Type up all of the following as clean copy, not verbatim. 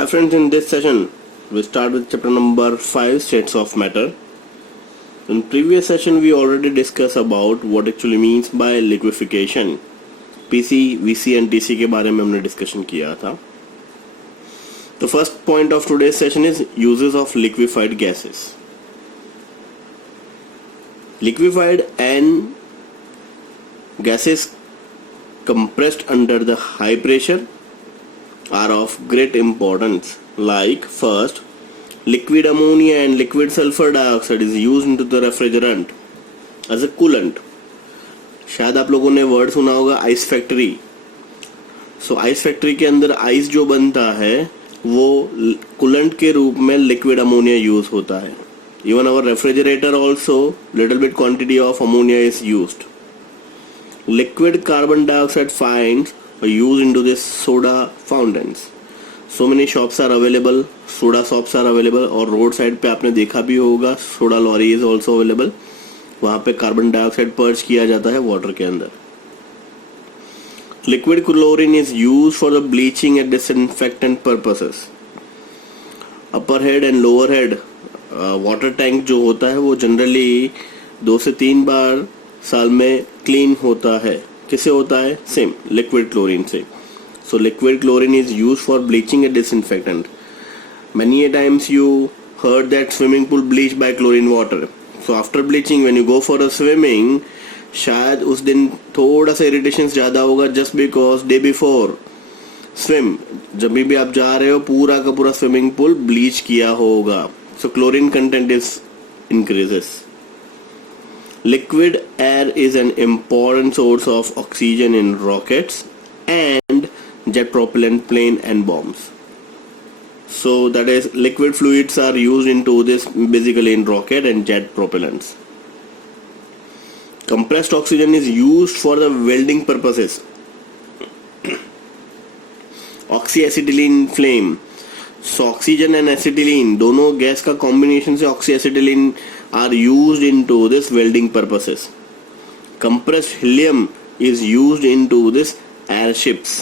Hi friends, in this session we start with chapter number 5, states of matter. In previous session we already discussed about what actually means by liquefaction. PC, VC and TC के बारे में हमने discussion किया था. The first point of today's session is uses of liquefied gases. Liquefied and gases compressed under the high pressure are of great importance. Like first, liquid ammonia and liquid sulfur dioxide is used into the refrigerant as a coolant. शायद आप लोगों ने word सुना होगा ice factory. सो ice factory के अंदर ice जो बनता है वो कूलेंट के रूप में लिक्विड अमोनिया यूज होता है. Even our refrigerator also little bit quantity of ammonia is used. Liquid carbon dioxide finds are used into this soda fountains. So many shops are available, soda shops are available और road side पे आपने देखा भी होगा soda lorry is also available. वहाँ पे carbon dioxide perch किया जाता है वाटर के अंदर. Liquid chlorine is use for the bleaching and disinfectant purposes. Upper head and lower head water tank जो होता है वो जनरली 2 से 3 बार साल में क्लीन होता है. किससे होता है? सेम लिक्विड क्लोरीन से. So liquid chlorine is use for bleaching and disinfectant. Many a times you heard that swimming pool bleached by chlorine water. So after bleaching when you go for a swimming, शायद उस दिन थोड़ा सा irritation ज्यादा होगा just because day before swim जब भी आप जा रहे हो पूरा का पूरा स्विमिंग पूल ब्लीच किया होगा. So chlorine content is increases. Liquid air is an important source of oxygen in rockets and jet propellant plane and bombs. So that is liquid fluids are used into this basically in rocket and jet propellants. Compressed oxygen is used for the welding purposes. Oxyacetylene flame. So oxygen and acetylene दोनों gas का combination से oxyacetylene are used into this welding purposes. Compressed helium is used into this airships.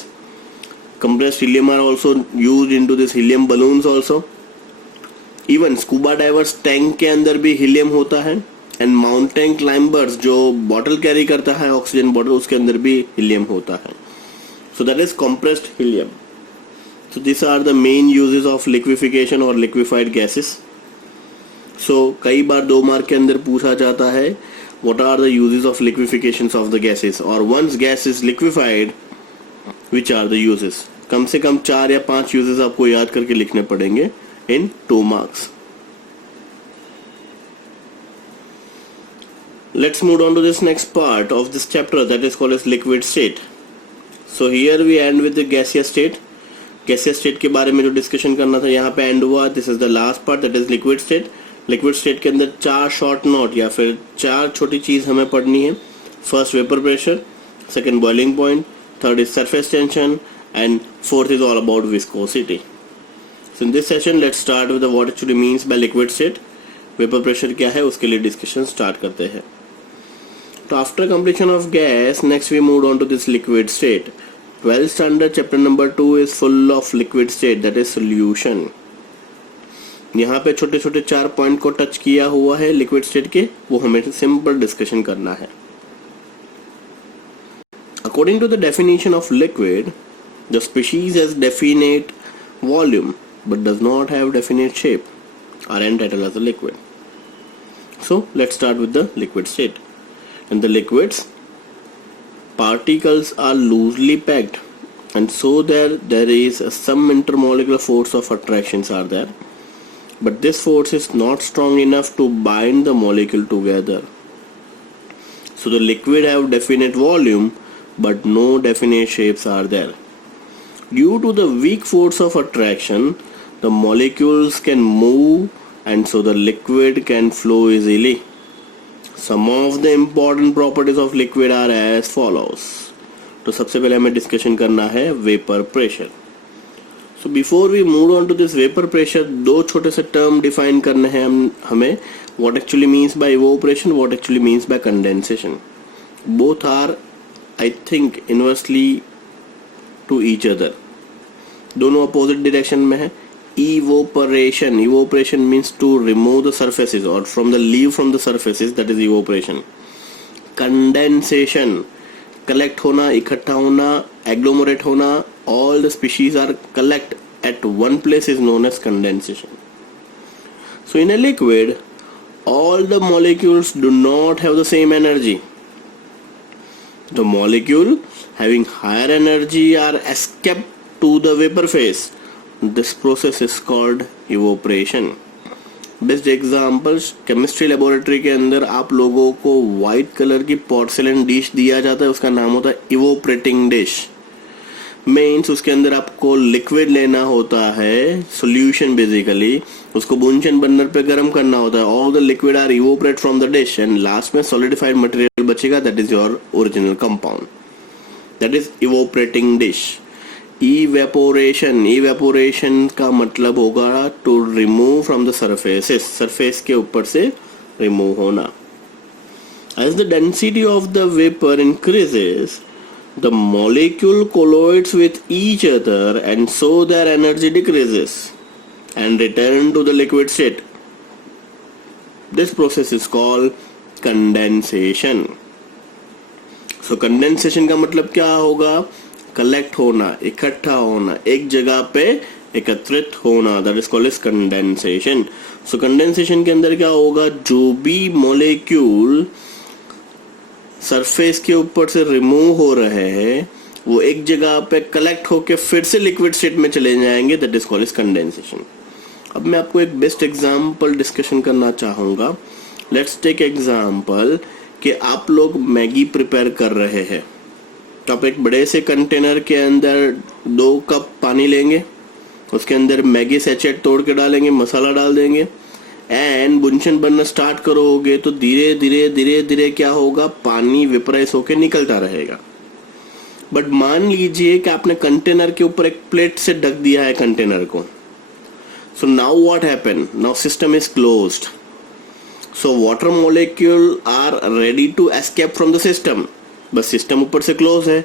Compressed helium are also used into this helium balloons also. Even scuba divers tank के अंदर भी helium होता है and mountain climbers जो bottle carry करता है oxygen bottle उसके अंदर भी helium होता है. So that is compressed helium. So these are the main uses of liquefaction or liquefied gases. So कई बार 2 मार्क के अंदर पूछा जाता है what are the uses of liquefaction of the gases or once gas is liquefied which are the uses. कम से कम 4 या 5 uses आपको याद करके लिखने पड़ेंगे in 2 marks. Let's move on to this next part of this chapter that is called as liquid state. So here we end with the gaseous state. Gaseous state के बारे में जो डिस्कशन करना था यहाँ पे एंड हुआ. This is the last part that is liquid state. Liquid state के अंदर 4 शॉर्ट नोट या फिर 4 छोटी चीज हमें पढ़नी है. First vapour pressure, second boiling point, third is surface tension and fourth is all about viscosity. So in this session let's start with what actually means by liquid state. Vapour pressure क्या है उसके लिए discussion start करते हैं. तो after completion of gas next we move on to this liquid state. 12th standard chapter number 2 is full of liquid state that is solution. यहाँ पे छोटे छोटे 4 पॉइंट को टच किया हुआ है लिक्विड स्टेट के, वो हमें सिंपल डिस्कशन करना है. According to the definition of liquid, the species has definite volume but does not have definite shape are entitled as a liquid. So let's start with the liquid state. In the liquids, particles are loosely packed and so there is some intermolecular force of attractions are there, but this force is not strong enough to bind the molecule together. So the liquid have definite volume but no definite shapes are there. Due to the weak force of attraction, the molecules can move and so the liquid can flow easily. Some of the important properties of liquid are as follows. तो सबसे पहले हमें discussion करना है vapour pressure. So before we move on to this vapour pressure 2 छोटे से term define करने हैं हमें. What actually means by evaporation, what actually means by condensation. Both are I think inversely to each other. दोनों opposite direction में है. evaporation. Evaporation means to remove the surfaces or from the leave from the surfaces, that is evaporation. Condensation, collect होना, इकट्ठा होना, agglomerate होना, all the species are collect at one place is known as condensation. So in a liquid, all the molecules do not have the same energy. The molecule having higher energy are escaped to the vapor phase. This process is called evaporation. Best examples, chemistry laboratory के अंदर आप लोगों को white colour की porcelain dish दिया जाता है, उसका नाम होता है इवोपरेटिंग डिश. मीन्स उसके अंदर आपको लिक्विड लेना होता है, सॉल्यूशन बेसिकली, उसको बुंचन बर्नर पे गर्म करना होता है. All the liquid are evaporate from the dish and last में सॉलिडिफाइड मटेरियल बचेगा, that is your original compound. That is evaporating dish. Evaporation का मतलब होगा to remove from the surfaces, surface के ऊपर से रिमूव होना. As the density of the vapour increases, the molecule collides with each other and so their energy decreases and return to the liquid state. This process is called condensation. So condensation का मतलब क्या होगा? Collect होना, इकट्ठा होना, एक जगह पे एकत्रित होना, that is called as condensation. So condensation के अंदर क्या होगा? जो भी मॉलिक्यूल सरफेस के ऊपर से रिमूव हो रहे हैं वो एक जगह पे कलेक्ट होके फिर से लिक्विड स्टेट में चले जाएंगे, that is called as condensation. अब मैं आपको एक बेस्ट एग्जांपल डिस्कशन करना चाहूंगा. लेट्स टेक एग्जांपल कि आप लोग मैगी प्रिपेयर कर रहे हैं. तो आप एक बड़े से कंटेनर के अंदर 2 कप पानी लेंगे, उसके अंदर मैगी सैचेट तोड़ के डालेंगे, मसाला डाल देंगे एंड बुंचन बनना स्टार्ट करोगे तो धीरे धीरे धीरे धीरे क्या होगा? पानी वेपराइज होके निकलता रहेगा. बट मान लीजिए कि आपने कंटेनर के ऊपर एक प्लेट से ढक दिया है कंटेनर को. So now what happen? Now system is closed. So water molecule are ready to escape from the system. बस सिस्टम ऊपर से क्लोज है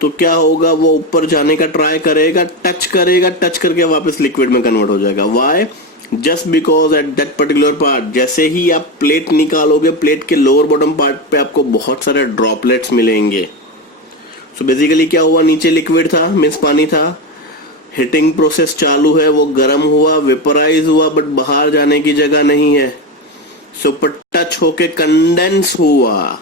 तो क्या होगा? वो ऊपर जाने का ट्राई करेगा, टच करेगा, टच करके वापस लिक्विड में कन्वर्ट हो जाएगा. Why? Just because at that particular part, जैसे ही आप प्लेट निकालोगे, प्लेट के लोअर बॉटम पार्ट पे आपको बहुत सारे ड्रॉपलेट्स मिलेंगे. सो बेसिकली क्या हुआ? नीचे लिक्विड था, मीन्स पानी था, हीटिंग प्रोसेस चालू है, वो गर्म हुआ, वेपराइज हुआ, बट बाहर जाने की जगह नहीं है. सो ऊपर टच होके कंडेंस हुआ,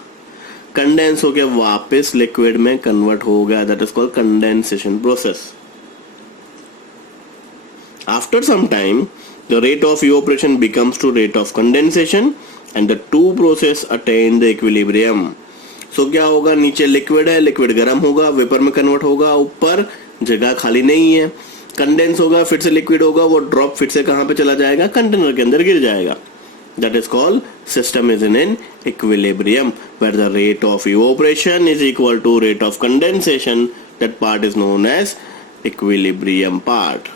कंडेंस होके वापस लिक्विड में कन्वर्ट हो गया, that is called condensation process. After some time the rate of evaporation becomes to rate of condensation and the two process attain the equilibrium. So क्या होगा? नीचे लिक्विड है, लिक्विड गर्म होगा, वेपर में कन्वर्ट होगा, ऊपर जगह खाली नहीं है, कंडेंस होगा, फिर से लिक्विड होगा, वो ड्रॉप फिर से कहां पे चला जाएगा? कंटेनर के अंदर गिर जाएगा. That is called system is in an equilibrium where the rate of evaporation is equal to rate of condensation. That part is known as equilibrium part.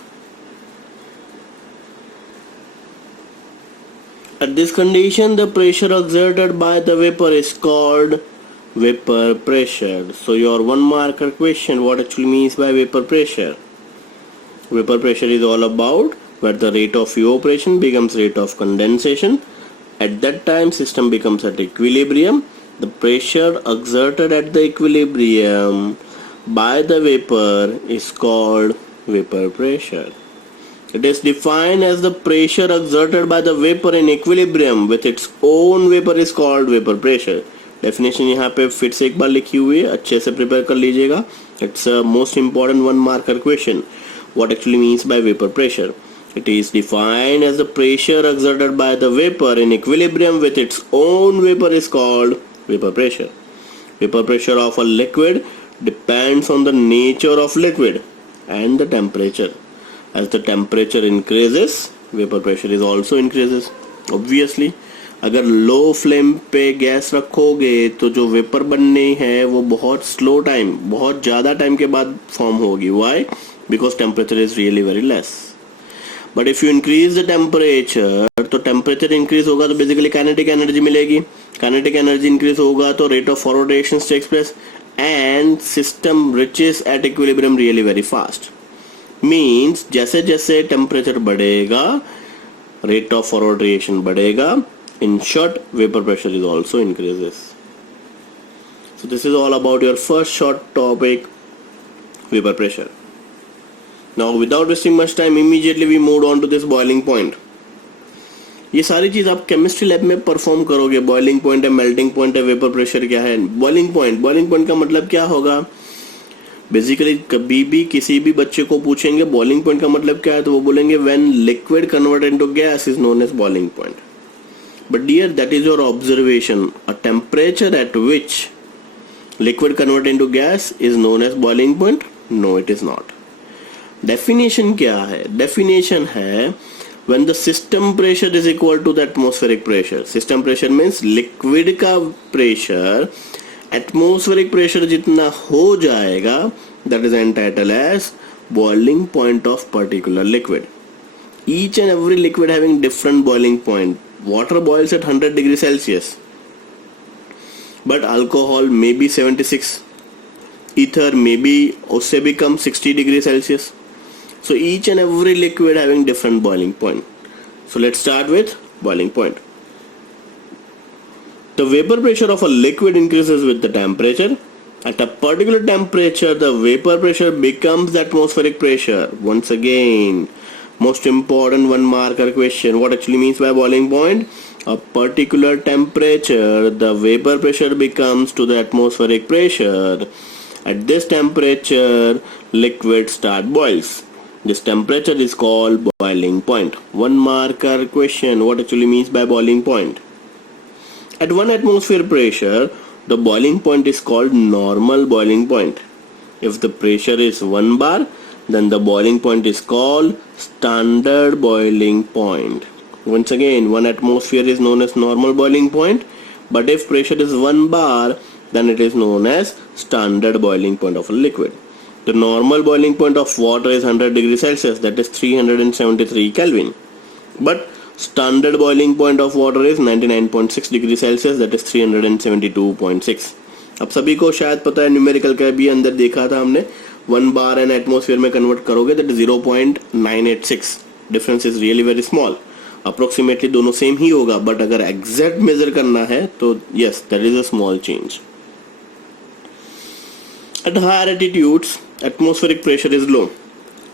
At this condition, the pressure exerted by the vapor is called vapor pressure. So your 1 marker question, what actually means by vapor pressure? Vapor pressure is all about where the rate of evaporation becomes rate of condensation. At that time system becomes at equilibrium. The pressure exerted at the equilibrium by the vapor is called vapor pressure. It is defined as the pressure exerted by the vapor in equilibrium with its own vapor is called vapor pressure. Definition यहाँ पे फिर से एक बार लिखी हुई है, अच्छे से प्रिपेयर कर लीजिएगा. It's a most important 1 marker question. What actually means by vapor pressure? It is defined as the pressure exerted by the vapor in equilibrium with its own vapor is called vapor pressure. Vapor pressure of a liquid depends on the nature of liquid and the temperature. As the temperature increases, vapor pressure is also increases. Obviously, अगर low flame पे gas रखोगे तो जो vapour बननी है वो बहुत slow time, बहुत ज़्यादा टाइम के बाद फॉर्म होगी. Why? Because temperature is really very less. But if you increase the temperature, तो टेम्परेचर इंक्रीज होगा तो बेसिकली काइनेटिक एनर्जी मिलेगी. काइनेटिक एनर्जी इंक्रीज होगा तो rate of forward reactions takes place and system reaches at equilibrium really very fast. Means जैसे जैसे temperature बढ़ेगा rate of forward radiation बढ़ेगा. In short, vapor pressure is also increases. So this is all about your first short topic, vapor pressure. Now without wasting much time, immediately we moved on to this boiling point. ये सारी चीज आप chemistry lab में perform करोगे. Boiling point है, melting point है, vapour pressure क्या है. बॉइलिंग पॉइंट का मतलब क्या होगा. बेसिकली कभी भी किसी भी बच्चे को पूछेंगे बॉइलिंग पॉइंट का मतलब क्या है, तो वो बोलेंगे when liquid convert into gas is known as boiling point. But dear, that is your observation. A temperature at which liquid convert into gas is known as boiling point? No, it is not. Definition क्या है? Definition है when the system pressure is equal to the atmospheric pressure. System pressure means liquid का pressure atmospheric pressure जितना हो जाएगा, that is entitled as boiling point of particular liquid. Each and every liquid having different boiling point. Water boils at 100 degrees Celsius, but alcohol may be 76. Ether may be उससे भी कम 60 degrees Celsius. So each and every liquid having different boiling point. So let's start with boiling point. The vapor pressure of a liquid increases with the temperature. At a particular temperature, the vapor pressure becomes the atmospheric pressure. Once again, most important one marker question. What actually means by boiling point? A particular temperature, the vapor pressure becomes to the atmospheric pressure. At this temperature, liquid start boils. This temperature is called boiling point. One marker question. What actually means by boiling point? At 1 atmosphere pressure, the boiling point is called normal boiling point. If the pressure is 1 bar, then the boiling point is called standard boiling point. Once again, 1 atmosphere is known as normal boiling point, but if pressure is 1 bar, then it is known as standard boiling point of a liquid. The normal boiling point of water is 100 degrees Celsius, that is 373 Kelvin. But standard boiling point of water is 99.6 degrees Celsius, that is 372.6. अब सभी को शायद पता है, numerical का भी अंदर देखा था हमने. 1 बार एन एटमोस्फेयर में कन्वर्ट करोगे that is 0.986. Difference is really very small. Approximately दोनों सेम ही होगा, बट अगर एग्जैक्ट मेजर करना है तो yes that is a small change. At higher altitudes atmospheric pressure is low.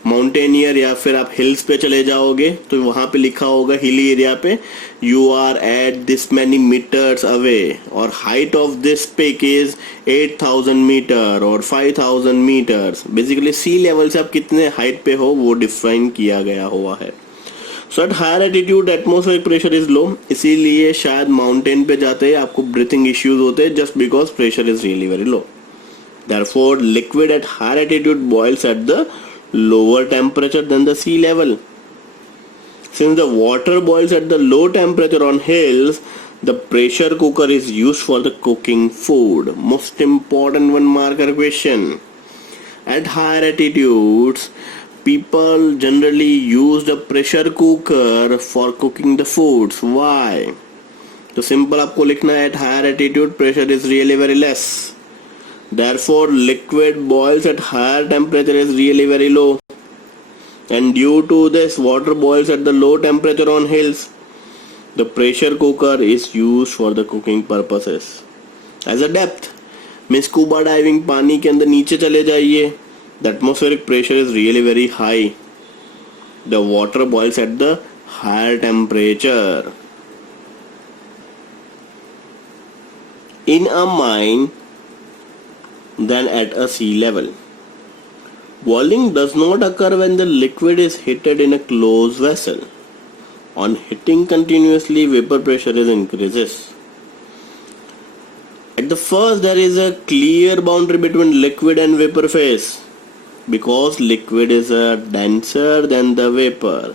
Mountaineer या फिर आप हिल्स पे चले जाओगे तो वहां पे लिखा होगा हिली एरिया पे you are at this many metres away, और height of this peak is 8000 metre और 5000 मीटर्स. बेसिकली सी लेवल से आप कितने हाइट पे हो वो डिफाइन किया गया हुआ है. So at higher altitude atmospheric pressure is low. इसीलिए शायद माउंटेन पे जाते ही आपको ब्रीथिंग इश्यूज होते हैं just because pressure is really very low. Therefore liquid at higher altitude boils at the lower temperature than the sea level. Since the water boils at the low temperature on hills, the pressure cooker is used for the cooking food. Most important one marker question. At higher altitudes, people generally use the pressure cooker for cooking the foods. Why? तो simple आपको लिखना है at higher altitude pressure is really very less. Therefore, liquid boils at higher temperature is really very low, and due to this, water boils at the low temperature on hills. The pressure cooker is used for the cooking purposes. As a depth, means scuba diving, पानी के अंदर नीचे चले जाइए. The atmospheric pressure is really very high. The water boils at the higher temperature. In a mine than at a sea level. Boiling does not occur when the liquid is heated in a closed vessel. On heating continuously, vapor pressure is increases. At the first, there is a clear boundary between liquid and vapor phase, because liquid is denser than the vapor.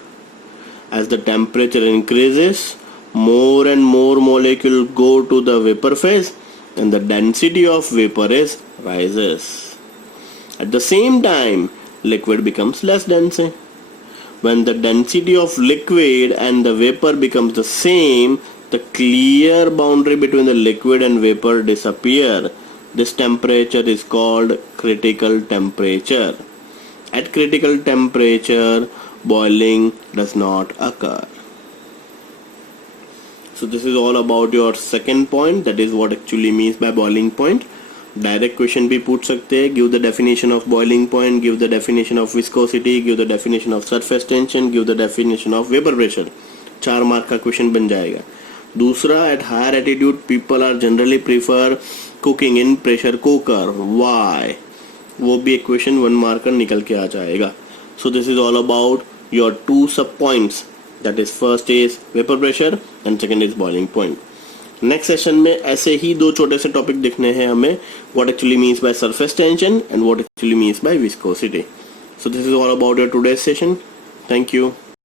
As the temperature increases, more and more molecules go to the vapor phase, and the density of vapor is rises. At the same time, liquid becomes less dense. When the density of liquid and the vapor becomes the same, the clear boundary between the liquid and vapor disappear. This temperature is called critical temperature. At critical temperature, boiling does not occur. So this is all about your second point, that is what actually means by boiling point. Direct question भी पूछ सकते हैं, give the definition of boiling point, give the definition of viscosity, give the definition of surface tension, give the definition of vapour pressure. 4 mark का question बन जाएगा. दूसरा, at higher altitude people are generally prefer cooking in pressure cooker, why, वो भी एक question 1 mark का निकल के आ जाएगा. So this is all about your 2 सब points, that is first is vapour pressure and second is boiling point. Next session में ऐसे ही 2 छोटे से टॉपिक देखने हैं हमें, what actually means by surface tension and what actually means by viscosity. So this is all about your today's session. Thank you.